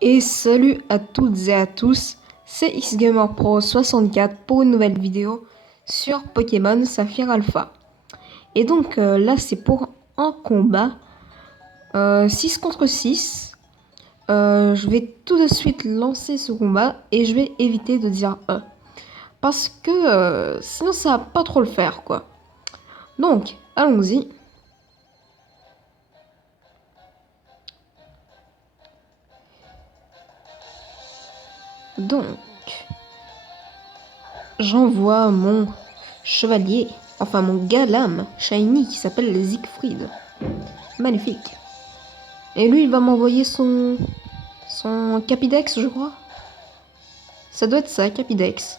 Et salut à toutes et à tous, c'est XGamerPro64 pour une nouvelle vidéo sur Pokémon Saphir Alpha. Et donc là c'est pour un combat 6 contre 6. Je vais tout de suite lancer ce combat et je vais éviter de dire parce que sinon ça va pas trop le faire quoi. Donc allons-y. Donc j'envoie mon chevalier, enfin mon Galam Shiny qui s'appelle Siegfried. Magnifique. Et lui, il va m'envoyer son Capidex, je crois. Ça doit être ça, Capidex.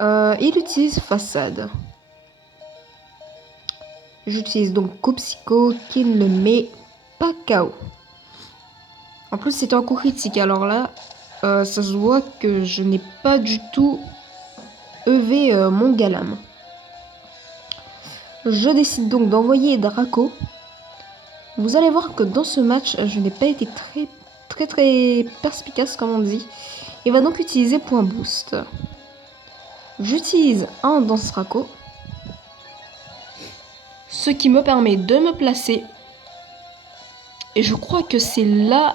Il utilise Façade. J'utilise donc Coup Psycho qui ne le met pas KO. En plus, c'est un coup critique. Alors là, ça se voit que je n'ai pas du tout EV mon Galam. Je décide donc d'envoyer Draco. Vous allez voir que dans ce match, je n'ai pas été très perspicace, comme on dit. Il va donc utiliser Point Boost. J'utilise un Dansraco, ce qui me permet de me placer. Et je crois que c'est là,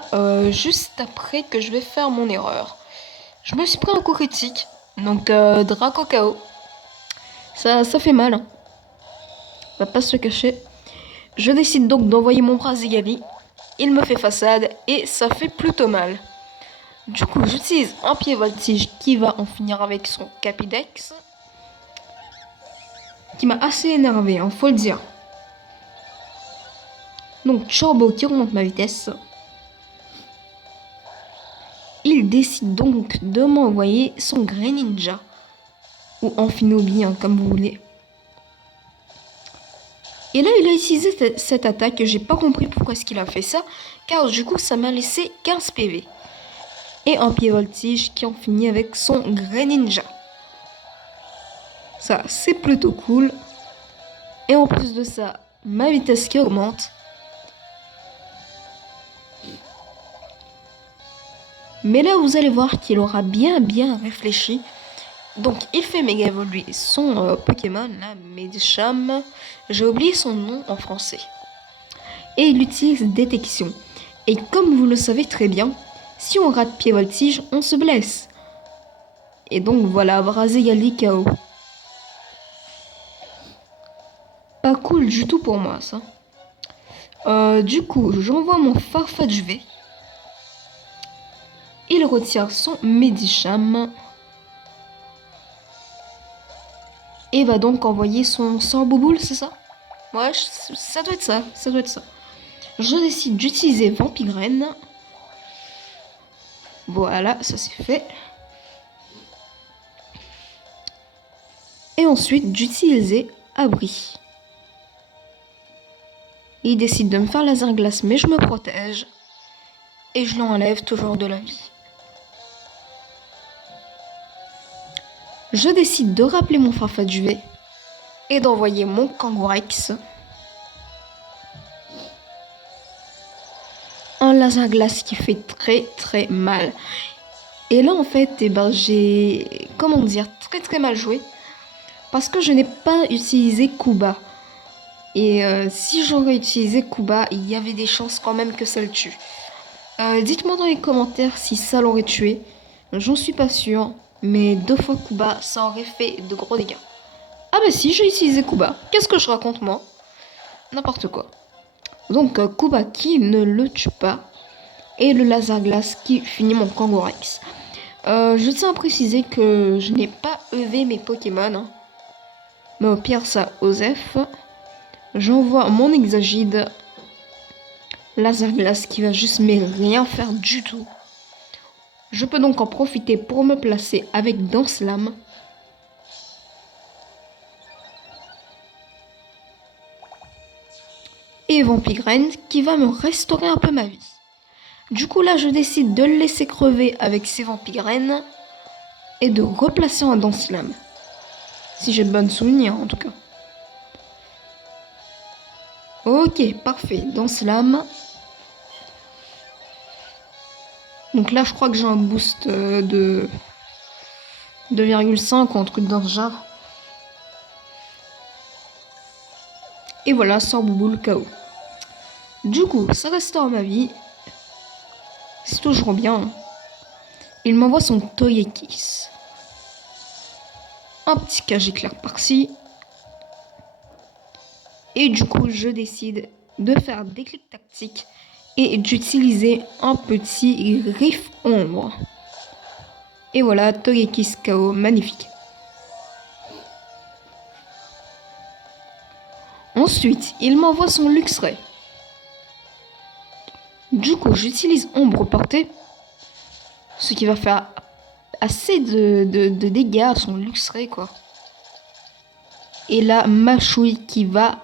juste après, que je vais faire mon erreur. Je me suis pris un coup critique, donc Draco KO. Ça fait mal, hein. On va pas se le cacher. Je décide donc d'envoyer mon Brazigali. Il me fait Façade et ça fait plutôt mal. Du coup, j'utilise un pied voltige qui va en finir avec son Capidex. Qui m'a assez énervé, hein, faut le dire. Donc Turbo qui remonte ma vitesse. Il décide donc de m'envoyer son Greninja. Ou Amphinobi, hein, comme vous voulez. Et là, il a utilisé cette attaque. J'ai pas compris pourquoi est-ce qu'il a fait ça. Car du coup, ça m'a laissé 15 PV. Et un pied voltige qui en finit avec son Greninja. Ça, c'est plutôt cool. Et en plus de ça, ma vitesse qui augmente. Mais là, vous allez voir qu'il aura bien réfléchi. Donc, il fait méga évoluer son Pokémon, là, Medicham. J'ai oublié son nom en français. Et il utilise détection. Et comme vous le savez très bien, si on rate pied voltige, on se blesse. Et donc voilà, Brazigali KO. Pas cool du tout pour moi, ça. Du coup, j'envoie mon Farfetch V. Il retire son Medicham. Et va donc envoyer son Bouboule, c'est ça? Ouais, ça doit être ça, ça doit être ça. Je décide d'utiliser Vampigraine. Voilà, ça c'est fait. Et ensuite d'utiliser Abri. Il décide de me faire laser glace, mais je me protège. Et je l'enlève toujours de la vie. Je décide de rappeler mon Farfetch V et d'envoyer mon Kangourex. Un laser glace qui fait très mal. Et là en fait, j'ai, comment dire, très mal joué. Parce que je n'ai pas utilisé Kuba. Et si j'aurais utilisé Kuba, il y avait des chances quand même que ça le tue. Dites-moi dans les commentaires si ça l'aurait tué. J'en suis pas sûre. Mais 2 fois Kuba, ça aurait fait de gros dégâts. Ah bah si, j'ai utilisé Kuba. Qu'est-ce que je raconte moi? N'importe quoi. Donc Kuba qui ne le tue pas. Et le laser glace qui finit mon Kangourex. Je tiens à préciser que je n'ai pas EV mes Pokémon. Hein. Mais au pire ça, Osef. J'envoie mon Exagide. Laser glace qui va juste mais rien faire du tout. Je peux donc en profiter pour me placer avec Danse Lame. Et Vampigraine qui va me restaurer un peu ma vie. Du coup là je décide de le laisser crever avec ses Vampigraines et de replacer un Danse Lame. Si j'ai de bonnes souvenirs en tout cas. Ok, parfait. Danse Lame. Donc là, je crois que j'ai un boost de 2,5 ou un truc dans ce genre. Et voilà, sort Boubou le KO. Du coup, ça restaure ma vie. C'est toujours bien. Il m'envoie son Toyekis. Un petit cage éclair par-ci. Et du coup, je décide de faire des clics tactiques et d'utiliser un petit riff ombre. Et voilà, Toyekis KO, magnifique. Ensuite, il m'envoie son Luxray. Du coup, j'utilise ombre portée, ce qui va faire assez de dégâts à son Luxray, quoi. Et là, Machouille qui va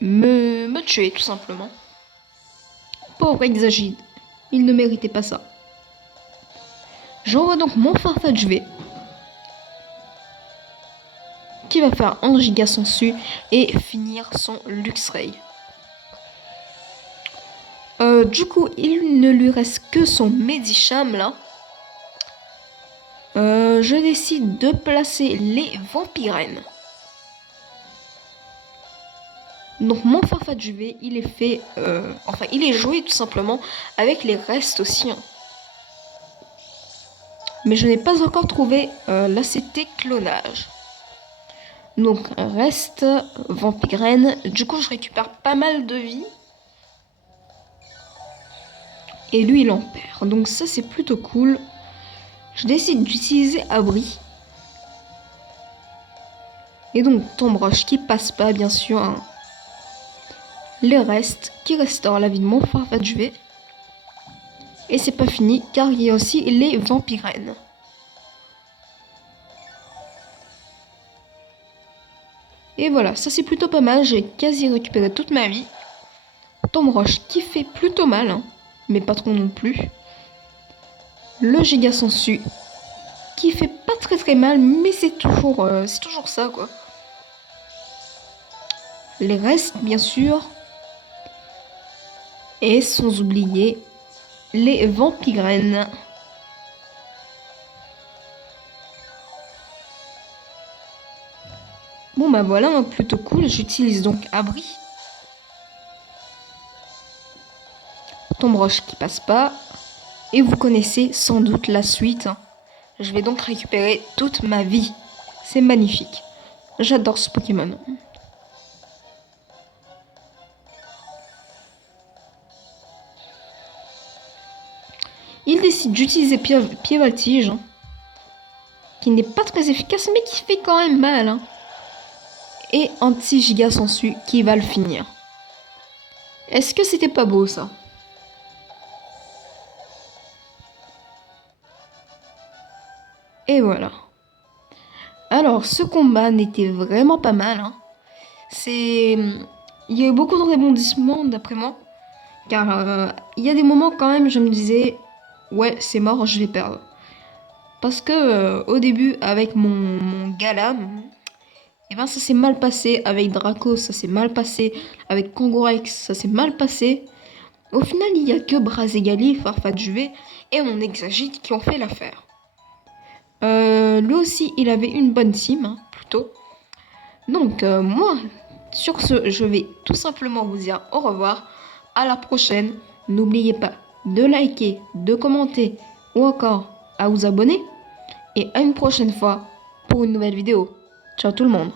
me tuer, tout simplement. Pauvre Exagide, il ne méritait pas ça. J'envoie donc mon Farfetch V, qui va faire 1 giga sensu et finir son Luxray. Du coup, il ne lui reste que son Medicham là. Je décide de placer les Vampirènes. Donc mon Farfetch V, il est fait, enfin il est joué tout simplement avec les restes aussi. Hein. Mais je n'ai pas encore trouvé l'ACT clonage. Donc reste Vampirène. Du coup je récupère pas mal de vie. Et lui il en perd. Donc ça c'est plutôt cool. Je décide d'utiliser Abri. Et donc Tombe Roche qui passe pas bien sûr. Hein. Les restes qui restaurent la vie de mon Farfetch V. Et c'est pas fini car il y a aussi les Vampirènes. Et voilà, ça c'est plutôt pas mal, j'ai quasi récupéré toute ma vie. Tombe Roche qui fait plutôt mal, hein, mais pas trop non plus. Le Giga Sensu qui fait pas très mal, mais c'est toujours ça quoi. Les restes bien sûr. Et sans oublier les Vampirènes. Bon bah voilà, hein, plutôt cool, j'utilise donc Abri. Tombe Roche qui passe pas. Et vous connaissez sans doute la suite. Hein. Je vais donc récupérer toute ma vie. C'est magnifique. J'adore ce Pokémon. Il décide d'utiliser Pied Voltige. Hein, qui n'est pas très efficace mais qui fait quand même mal. Hein. Et un petit Giga Sensu qui va le finir. Est-ce que c'était pas beau ça? Et voilà. Alors, ce combat n'était vraiment pas mal. Hein. Il y a eu beaucoup de rebondissements d'après moi. Car il y a des moments quand même, je me disais, ouais, c'est mort, je vais perdre. Parce que au début, avec mon Galam, et ben ça s'est mal passé. Avec Draco, ça s'est mal passé. Avec Kangorex, ça s'est mal passé. Au final, il n'y a que Brazegali, Farfetch V et mon Exagite qui ont fait l'affaire. Lui aussi, il avait une bonne team, hein, plutôt. Donc, moi, sur ce, je vais tout simplement vous dire au revoir. À la prochaine. N'oubliez pas de liker, de commenter ou encore à vous abonner. Et à une prochaine fois pour une nouvelle vidéo. Ciao tout le monde.